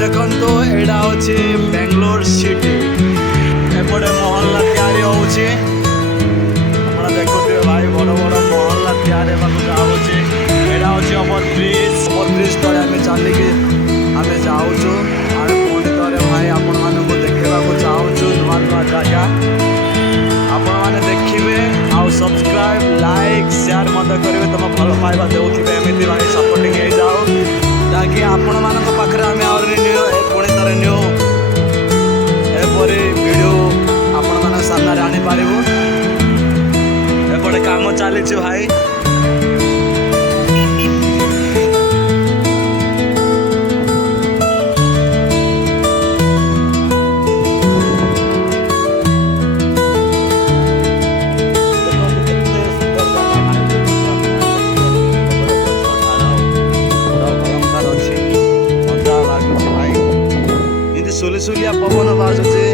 ଦେଖନ୍ତୁ ଏଇଟା ହେଉଛି ବେଙ୍ଗଲୋର ସିଟି। ଏପଟେ ମହଲା ତିଆରି ହେଉଛି। ଆପଣ ଦେଖୁଥିବେ ଭାଇ ବଡ଼ ବଡ଼ ମହଲା ତିଆରି ହେବାକୁ ଯାଉଛି। ଏଇଟା ହେଉଛି ଓଭରବ୍ରିଜ୍ ତଳେ ଆମେ ଚାଲିକି ଆମେ ଯାଉଛୁ। ଆମେ ପୁଣି ଥରେ ଭାଇ ଆପଣମାନଙ୍କୁ ଦେଖେଇବାକୁ ଚାହୁଁଛୁ ନୂଆ ନୂଆ ଜାଗା। ଆପଣମାନେ ଦେଖିବେ ଆଉ ସବସ୍କ୍ରାଇବ୍ ଲାଇକ୍ ସେୟାର ମଧ୍ୟ କରିବେ। ତୁମ ଭଲ ପାଇବା ଦେଉଥିବେ ଏମିତି ଭାଇ ସପୋର୍ଟିଂ ହେଇଯାଉ ଯାହାକି ଆପଣମାନଙ୍କ ପାଖରେ ଆମେ ଆହୁରି ପୁଣି ଥରେ ଏପରି ଭିଡ଼ିଓ ଆପଣମାନଙ୍କ ସାମ୍ନାରେ ଆଣିପାରିବୁ। ଏପଟେ କାମ ଚାଲିଛି ଭାଇ। ସୁଲିସୁଲିଆ ପବନ ବାଜୁଛି।